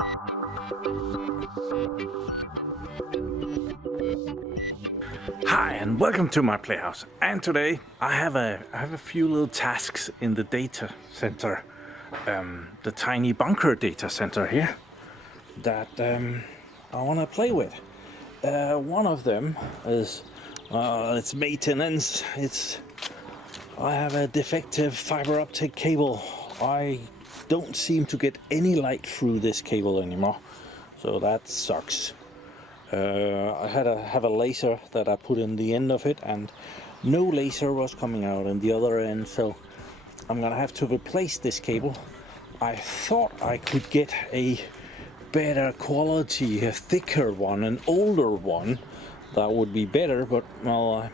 Hi and welcome to my playhouse. And today I have a few little tasks in the data center, the tiny bunker data center here, that I want to play with. One of them is it's maintenance. I have a defective fiber optic cable. I don't seem to get any light through this cable anymore, so that sucks. I have a laser that I put in the end of it, and no laser was coming out in the other end, so I'm gonna have to replace this cable. I thought I could get a better quality, a thicker one, an older one that would be better, but well,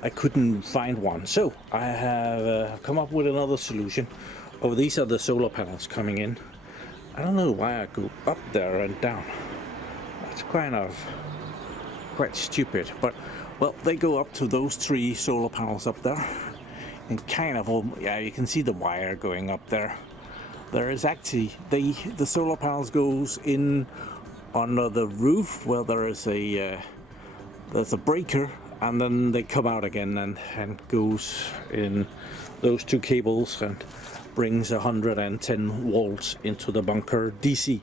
I couldn't find one. So I have come up with another solution. Oh, these are the solar panels coming in. I don't know why I go up there and down. It's quite stupid, but well, they go up to those 3 solar panels up there, and kind of, yeah, you can see the wire going up there. There is actually the solar panels goes in under the roof where there is there's a breaker, and then they come out again and goes in those 2 cables and brings 110 volts into the bunker DC.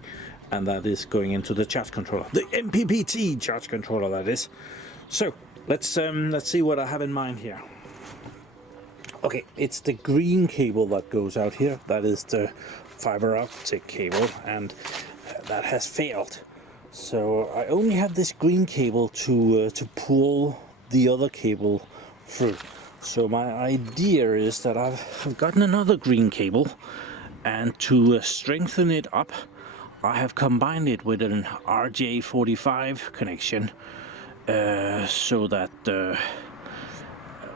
And that is going into the charge controller, the MPPT charge controller, that is. So let's see what I have in mind here. Okay, it's the green cable that goes out here. That is the fiber optic cable, and that has failed. So I only have this green cable to pull the other cable through. So my idea is that I've gotten another green cable, and to strengthen it up, I have combined it with an RJ45 connection, so that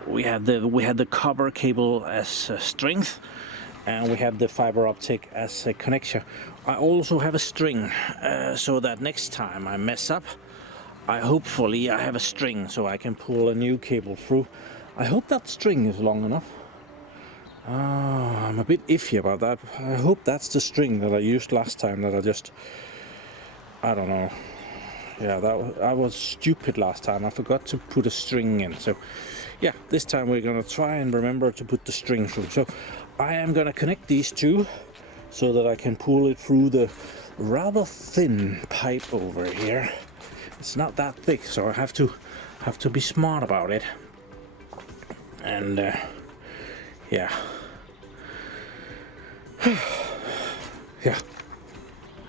we had the copper cable as strength, and we have the fiber optic as a connection. I also have a string, so that next time I mess up, hopefully I have a string so I can pull a new cable through. I hope that string is long enough. I'm a bit iffy about that. I hope that's the string that I used last time, that I don't know. Yeah, I was stupid last time. I forgot to put a string in. So yeah, this time we're gonna try and remember to put the string through. So I am gonna connect these 2 so that I can pull it through the rather thin pipe over here. It's not that thick, so I have to be smart about it. And yeah. Yeah.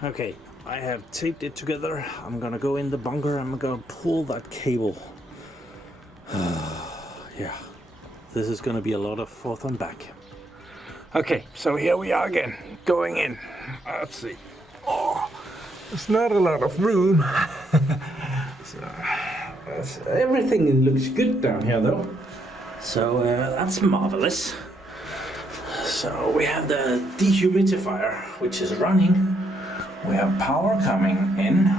Okay, I have taped it together. I'm gonna go in the bunker. I'm gonna pull that cable. Yeah, this is gonna be a lot of forth and back. Okay, so here we are again, going in. Let's see. Oh, there's not a lot of room. So, everything looks good down here, though. So that's marvelous. So we have the dehumidifier, which is running. We have power coming in.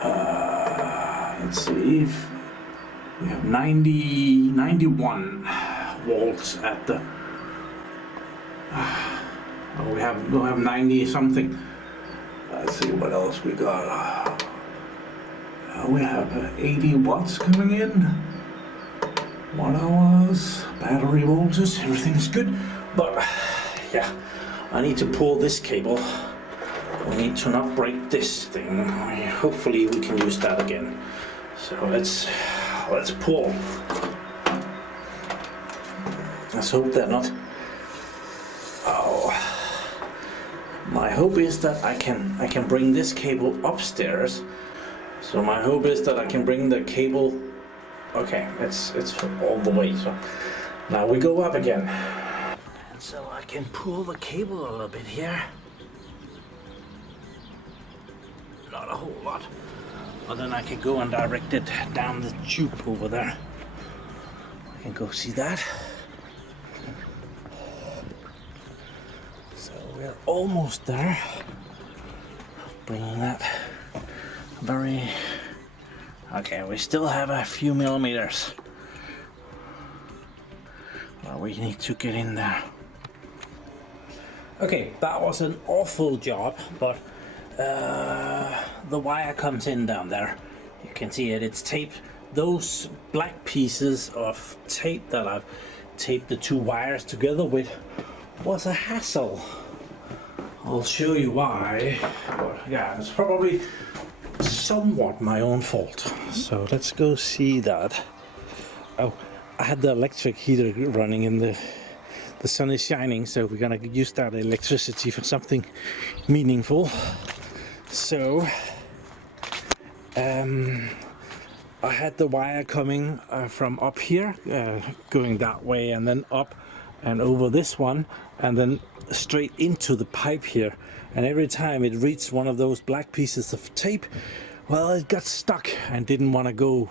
Let's see if we have 91 volts at the. We have 90 something. Let's see what else we got. We have 80 watts coming in. 1 hours, battery voltage, everything's good, but yeah, I need to pull this cable. We need to not break this thing. Hopefully we can use that again. So let's pull. Let's hope they're not. Oh, my hope is that I can bring this cable upstairs. So my hope is that I can bring the cable. Okay, it's all the way, so now we go up again. And so I can pull the cable a little bit here. Not a whole lot. But then I can go and direct it down the tube over there. I can go see that. So we're almost there. Bringing that very... Okay, we still have a few millimeters. Well, we need to get in there. Okay, that was an awful job, but the wire comes in down there. You can see it, it's taped. Those black pieces of tape that I've taped the two wires together with was a hassle. I'll show you why. But yeah, it's probably somewhat my own fault. So let's go see that. Oh, I had the electric heater running in the sun is shining, so we're gonna use that electricity for something meaningful. So I had the wire coming from up here, going that way and then up and over this one and then straight into the pipe here, and every time it reached one of those black pieces of tape, well, it got stuck and didn't want to go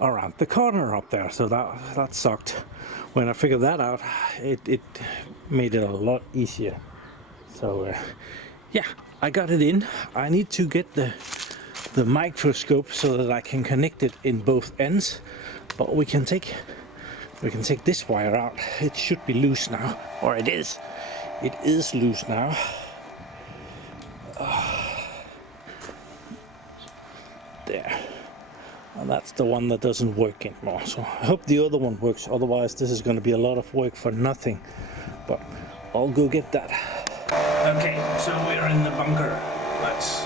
around the corner up there, so that sucked. When I figured that out, it made it a lot easier. So yeah, I got it in. I need to get the microscope so that I can connect it in both ends, but we can take this wire out. It should be loose now, or it is loose now. There. And that's the one that doesn't work anymore, so I hope the other one works, otherwise this is going to be a lot of work for nothing, but I'll go get that. Okay, so we're in the bunker. Let's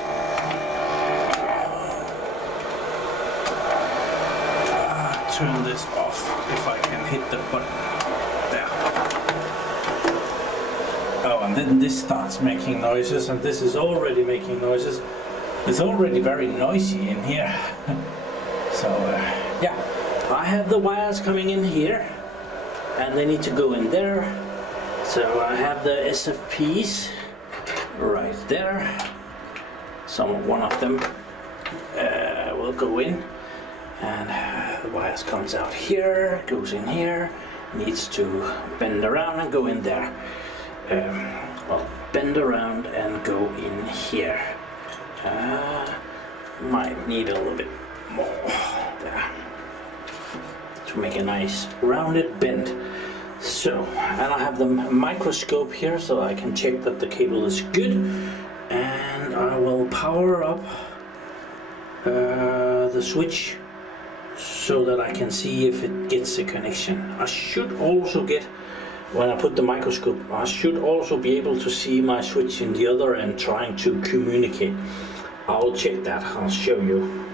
turn this off if I can hit the button. There. Oh, and then this starts making noises, and this is already making noises. It's already very noisy in here. So yeah, I have the wires coming in here and they need to go in there. So I have the SFPs right there. One of them will go in, and the wires comes out here, goes in here, needs to bend around and go in there. Well, bend around and go in here. Might need a little bit more there to make a nice rounded bend. So, and I have the microscope here so I can check that the cable is good, and I will power up the switch so that I can see if it gets a connection. I should also get, when I put the microscope, I should also be able to see my switch in the other end trying to communicate. I'll check that, I'll show you.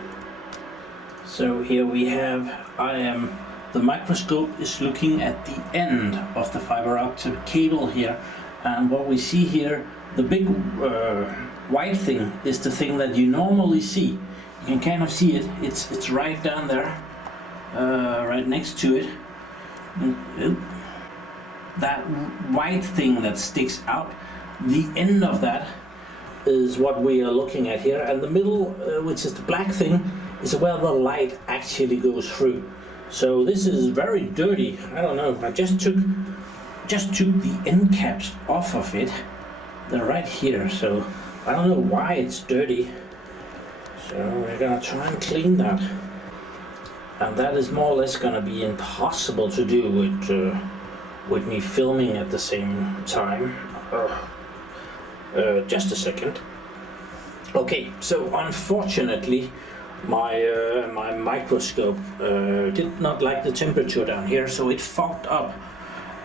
So here we have, the microscope is looking at the end of the fiber optic cable here, and what we see here, the big white thing is the thing that you normally see. You can kind of see it, it's right down there, right next to it. That white thing that sticks out, the end of that is what we are looking at here, and the middle, which is the black thing, is where the light actually goes through. So this is very dirty. I don't know, I just took the end caps off of it. They're right here, so I don't know why it's dirty. So we're gonna try and clean that. And that is more or less gonna be impossible to do with me filming at the same time. Just a second. Okay, so unfortunately my microscope did not like the temperature down here, so it fogged up,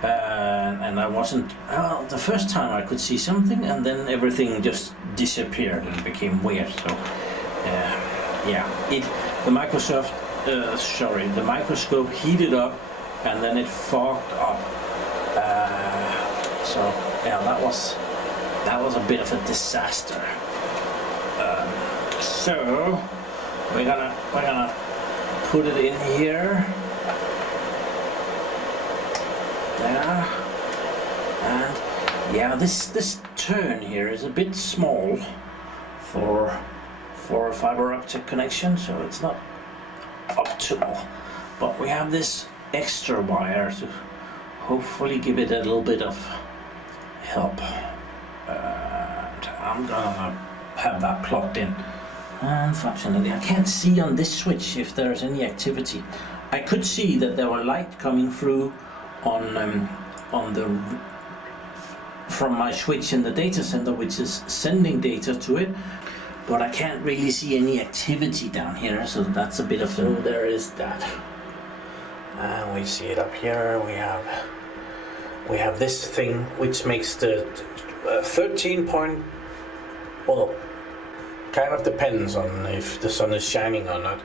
and I wasn't, well, the first time I could see something, and then everything just disappeared and became weird. So yeah, the microscope heated up and then it fogged up, so yeah, that was a bit of a disaster. So we're gonna put it in here, there, and yeah, this turn here is a bit small for a fiber optic connection, so it's not optimal. But we have this extra wire to hopefully give it a little bit of help. And I'm gonna have that plugged in. Unfortunately, I can't see on this switch if there's any activity. I could see that there were light coming through on the from my switch in the data center, which is sending data to it, but I can't really see any activity down here, so that's a bit of so there is that. And we see it up here. We have this thing which makes the 13 point, well, kind of depends on if the sun is shining or not.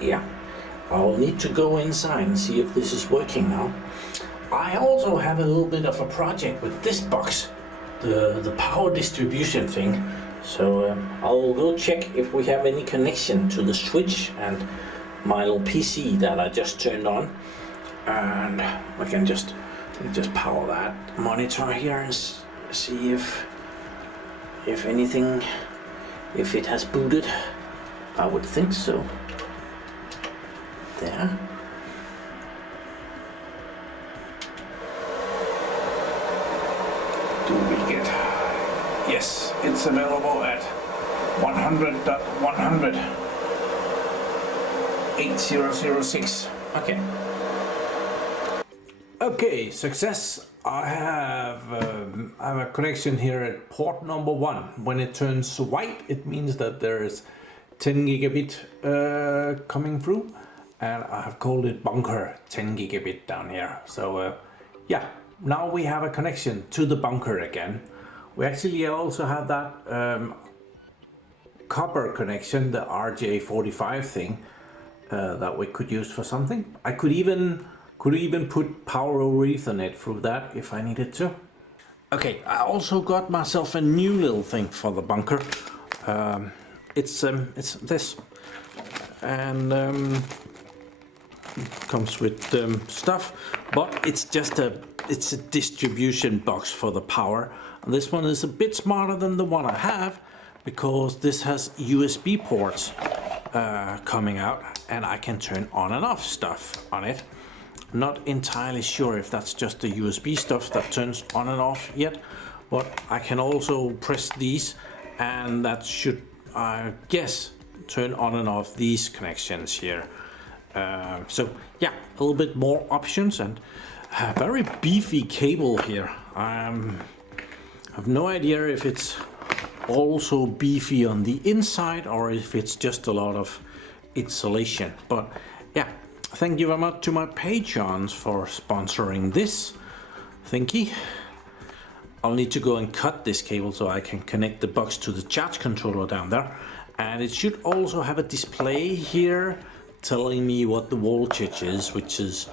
Yeah, I'll need to go inside and see if this is working now. I also have a little bit of a project with this box, the power distribution thing. So I'll go check if we have any connection to the switch and my little PC that I just turned on, and we can just power that monitor here and see if anything, if it has booted. I would think so. There. Do we get? Yes, it's available at 100.100. 8006. Okay. Okay, success. I have a connection here at port number 1. When it turns white, it means that there is 10 gigabit coming through, and I have called it bunker 10 gigabit down here. So yeah, now we have a connection to the bunker again. We actually also have that copper connection, the RJ45 thing. That we could use for something. I could even put power over Ethernet through that if I needed to. Okay, I also got myself a new little thing for the bunker. It's this, and comes with stuff, but it's just a distribution box for the power. And this one is a bit smarter than the one I have, because this has USB ports coming out, and I can turn on and off stuff on it. Not entirely sure if that's just the USB stuff that turns on and off yet, but I can also press these, and that should, I guess, turn on and off these connections here. So yeah, a little bit more options, and a very beefy cable here. I have no idea if it's also beefy on the inside or if it's just a lot of insulation, but yeah, thank you very much to my patrons for sponsoring this. Thank you. I'll need to go and cut this cable so I can connect the box to the charge controller down there, and it should also have a display here telling me what the voltage is, which is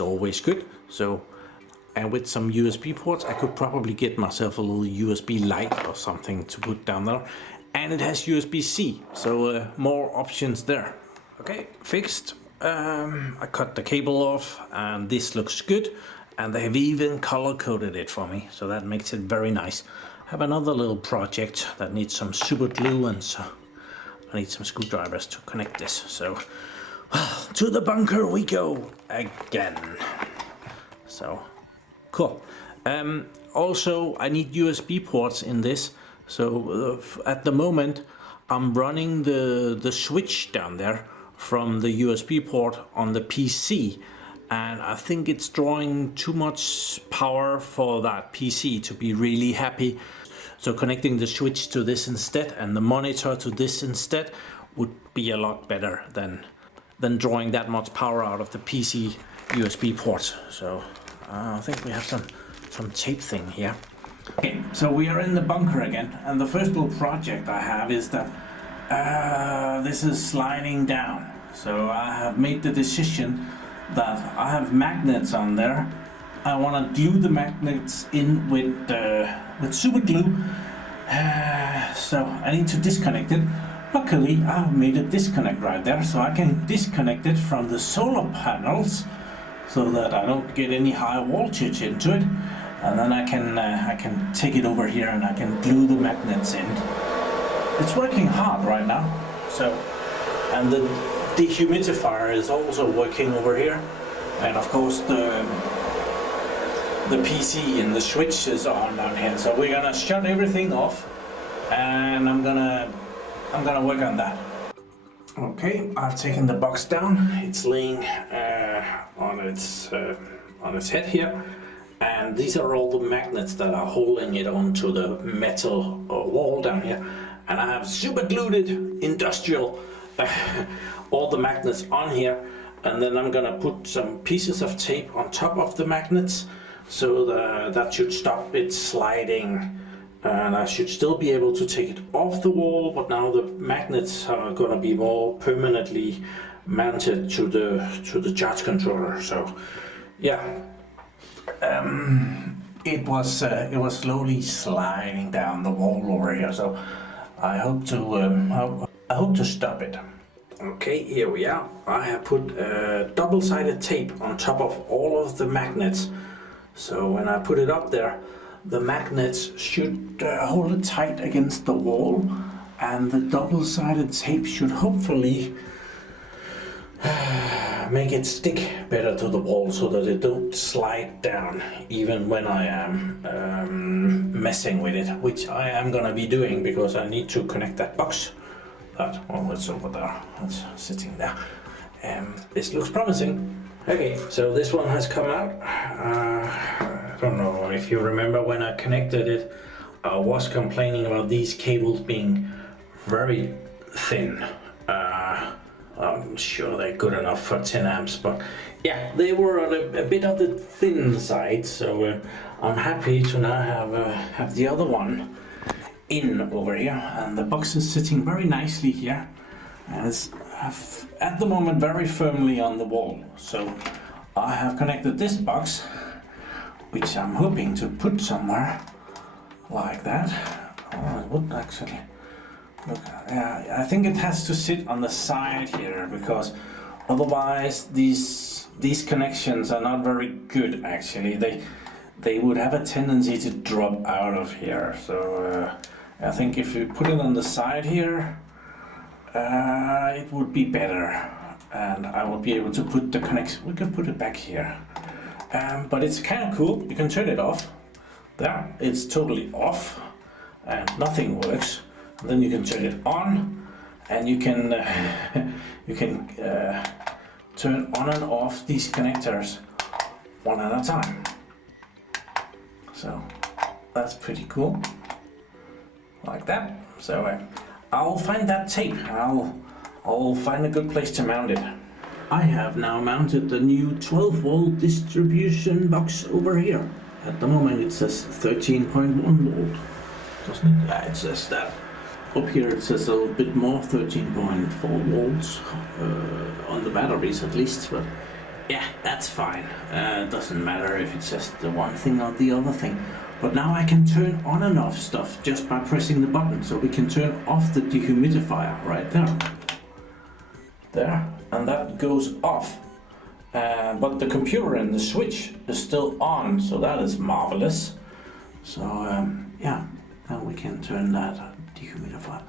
always good. So, and with some USB ports, I could probably get myself a little USB light or something to put down there. And it has USB-C, so more options there. Okay, fixed. I cut the cable off, and this looks good. And they have even color-coded it for me, so that makes it very nice. I have another little project that needs some super glue, and so I need some screwdrivers to connect this. So, to the bunker we go again. So, cool. Also, I need USB ports in this. So at the moment, I'm running the switch down there from the USB port on the PC, and I think it's drawing too much power for that PC to be really happy. So connecting the switch to this instead and the monitor to this instead would be a lot better than drawing that much power out of the PC USB port. So I think we have some tape thing here. Okay, so we are in the bunker again, and the first little project I have is that this is sliding down. So I have made the decision that I have magnets on there. I want to glue the magnets in with super glue. So I need to disconnect it. Luckily, I've made a disconnect right there, so I can disconnect it from the solar panels, so that I don't get any high voltage into it. And then I can take it over here and I can glue the magnets in. It's working hard right now. So, and the dehumidifier is also working over here. And of course the PC and the switch is on down here. So we're gonna shut everything off, and I'm gonna work on that. Okay, I've taken the box down. It's laying on its head here, and these are all the magnets that are holding it onto the metal wall down here. And I have super glued it, industrial, all the magnets on here, and then I'm gonna put some pieces of tape on top of the magnets, so that should stop it sliding. And I should still be able to take it off the wall, but now the magnets are gonna be more permanently mounted to the charge controller. So, yeah, it was slowly sliding down the wall over here. So I hope to stop it. Okay, here we are. I have put double-sided tape on top of all of the magnets. So when I put it up there, the magnets should hold it tight against the wall, and the double-sided tape should hopefully make it stick better to the wall so that it don't slide down even when I am messing with it, which I am gonna be doing because I need to connect that box. It's over there, it's sitting there. This looks promising. Okay, so this one has come out. I don't know if you remember when I connected it, I was complaining about these cables being very thin. I'm sure they're good enough for 10 amps, but yeah, they were on a bit of the thin side, so I'm happy to now have the other one in over here, and the box is sitting very nicely here, and it's at the moment very firmly on the wall. So I have connected this box, which I'm hoping to put somewhere like that. Oh, it would actually look. Yeah, I think it has to sit on the side here, because otherwise these connections are not very good. Actually, they would have a tendency to drop out of here. So I think if you put it on the side here, it would be better, and I would be able to put the connection. We can put it back here. But it's kind of cool. You can turn it off. There, it's totally off, and nothing works. And then you can turn it on, and you can turn on and off these connectors one at a time. So that's pretty cool, like that. So I'll find that tape. I'll find a good place to mount it. I have now mounted the new 12-volt distribution box over here. At the moment it says 13.1 volt, doesn't it? Yeah, it says that. Up here it says a little bit more, 13.4 volts on the batteries at least, but yeah, that's fine. It doesn't matter if it's just the one thing or the other thing. But now I can turn on and off stuff just by pressing the button. So we can turn off the dehumidifier right there. There, and that goes off. But the computer and the switch is still on, so that is marvelous. So yeah, now we can turn that dehumidifier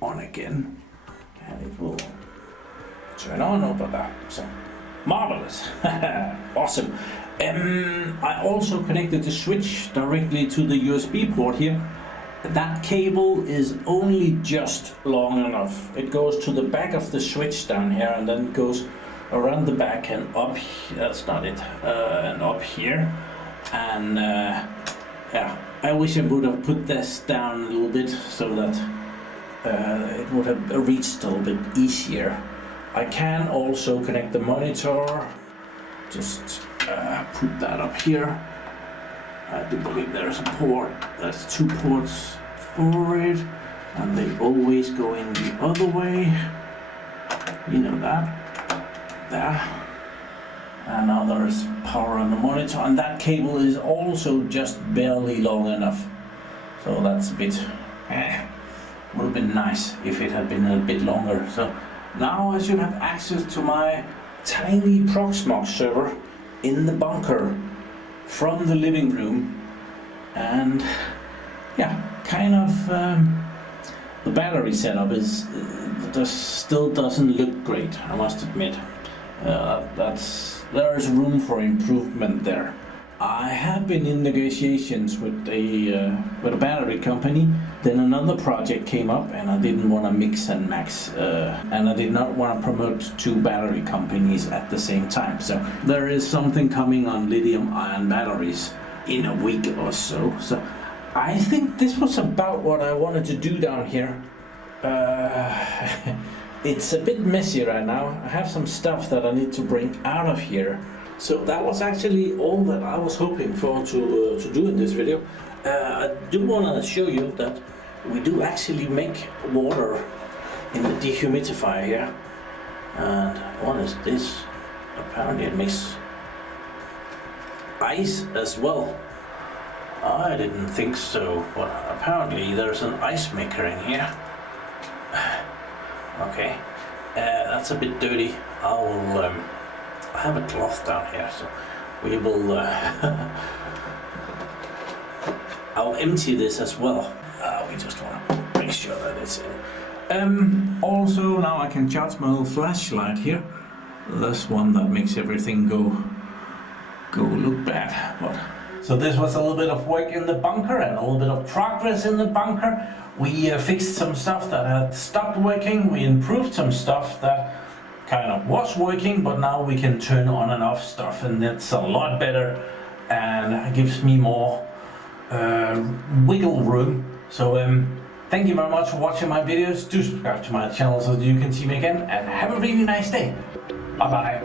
on again, and it will turn on over there. So marvelous. Awesome. I also connected the switch directly to the USB port here. That cable is only just long enough. It goes to the back of the switch down here, and then goes around the back and up. That's not it. And up here. And yeah, I wish I would have put this down a little bit so that it would have reached a little bit easier. I can also connect the monitor. Just put that up here. I do believe there's a port. There's two ports for it, and they always go in the other way. You know that. There. And now there's power on the monitor, and that cable is also just barely long enough. So that's a bit. Would have been nice if it had been a bit longer. So now I should have access to my tiny Proxmox server in the bunker from the living room, and yeah, kind of the battery setup is still doesn't look great, I must admit. There's room for improvement there. I have been in negotiations with a battery company. Then another project came up, and I didn't want to mix and match, and I did not want to promote two battery companies at the same time. So there is something coming on lithium-ion batteries in a week or so. So I think this was about what I wanted to do down here. It's a bit messy right now. I have some stuff that I need to bring out of here. So that was actually all that I was hoping for to do in this video. I do want to show you that we do actually make water in the dehumidifier here. And what is this? Apparently it makes ice as well. I didn't think so, but apparently there's an ice maker in here. Okay, that's a bit dirty. I have a cloth down here, so we will I'll empty this as well. We just want to make sure that it's in. Also now I can charge my little flashlight here. This one that makes everything go look bad. But so this was a little bit of work in the bunker and a little bit of progress in the bunker. We fixed some stuff that had stopped working. We improved some stuff that kind of was working, but now we can turn on and off stuff, and it's a lot better and gives me more wiggle room. So thank you very much for watching my videos. Do subscribe to my channel so that you can see me again, and have a really nice day. Bye bye.